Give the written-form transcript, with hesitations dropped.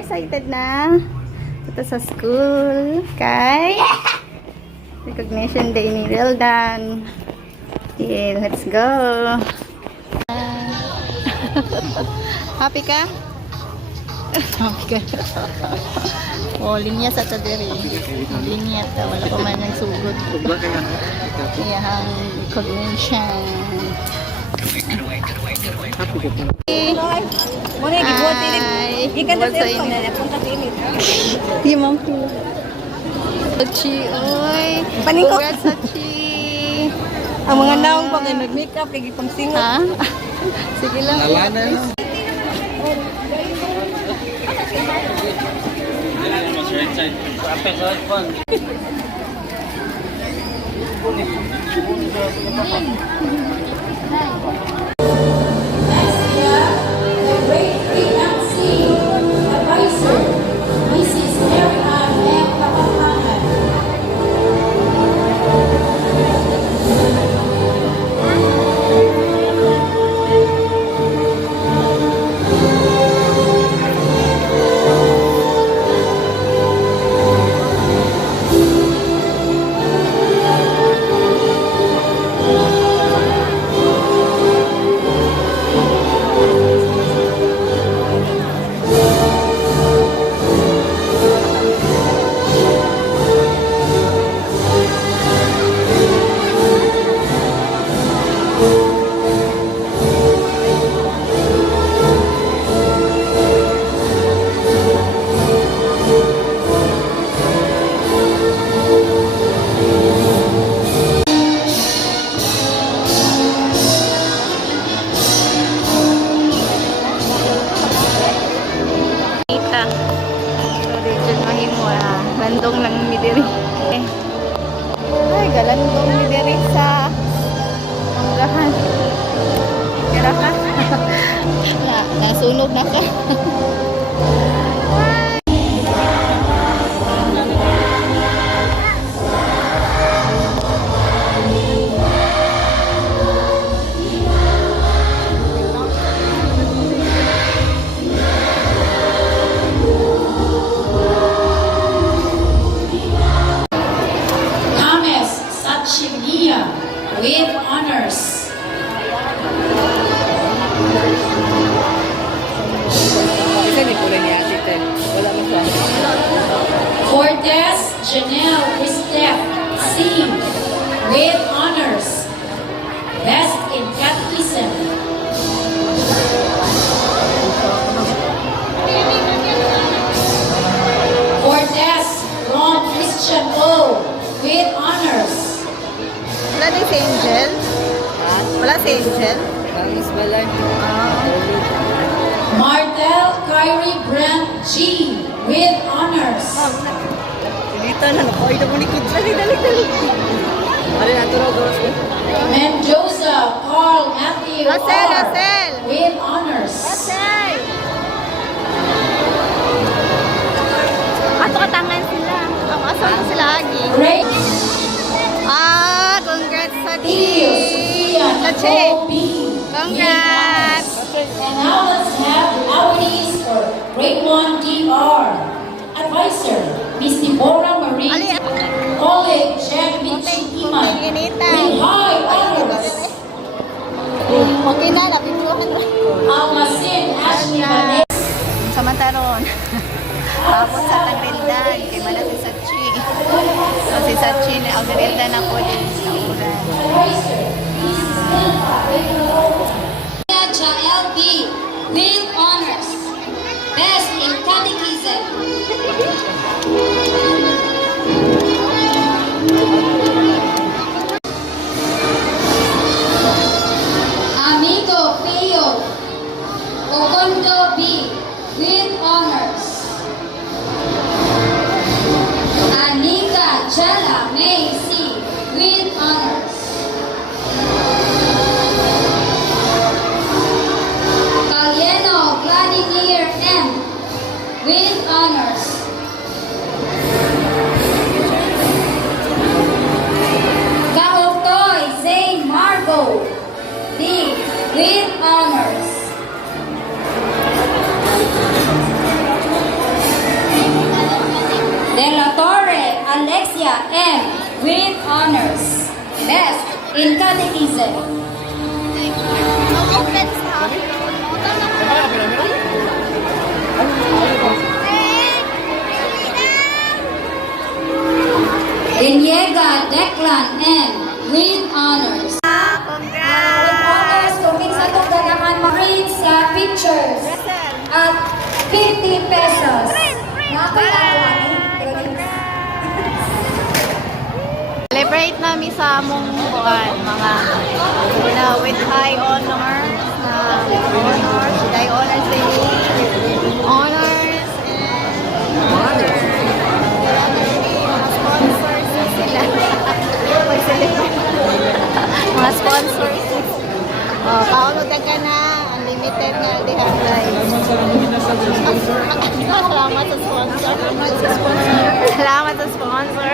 excited na ito sa school kay recognition day ni Rildan. Okay, let's go. Happy ka? Happy ka? Oh, linya sa tadiri. Linya ta, wala pa man ng sugod. Iyang recognition. Happy ka pa. Muna gibuhat ini. Ikan na cellphone na punta ini. Di man ko. Sachi, oy. Paningkok. Congrats, Sachi. Ang mga naong pag nag-makeup kay gipang singot. Ha? Sige lang. Nalana na. Galandong lang mi diri. Ay, galandong mi diri sa manggahan. Kira ka? Nasunog na ka. With honors. Isa ni kulay ni ate te. Wala man siya. Cortez Janelle Estef C. With honors. Best in Catechism. Cortez Ron Christian O. With honors. Wala na si Angel? Wala si Angel? Bangis balay. Martel Kyrie Brent G. With honors. Dito na nakoy na mo ni kids. Dali. Ari na turo gawas ko. Mendoza Carl Matthew Rosel. R. With honors. Ato katangan sila. Ang asal ko sila agi. Great Congrats sa Theo Sophia Sachi. Nicole B. Congrats. And now let's have the nominees for Grade 1 DR. Advisor, Miss Deborah Marie. Ali. College Jack Mitsukiman. With high honors. Okay na, napinduhan na. Almasin Ashley Vanessa. Samantaron. Tapos sa Tangrildan, kay Mana si Sachi. So si Sachi na ang Tangrildan ako din sa uran. Jael B. With honors. Best in Catechism. Amigo Pio Ogondo B. With honors. Anika Jala May C. With honors. Calieno Vladimir M. With honors. Kaoktoy Zane Margo D. With honors. De La Torre Alexia M. with honors. Best in Catechism. Iniega Declan M. with honors. With honors, kuming sa itong ganahan ma-print sa pictures at 50 pesos. Celebrate namin sa among buwan, mga una with high honors, with high honors din. Honors and sponsors na sila. Mag-celebrate. Mga sponsors. Oh, kaunod ka na, unlimited nga dihan guys. Salamat sa sponsor. Salamat sa sponsor.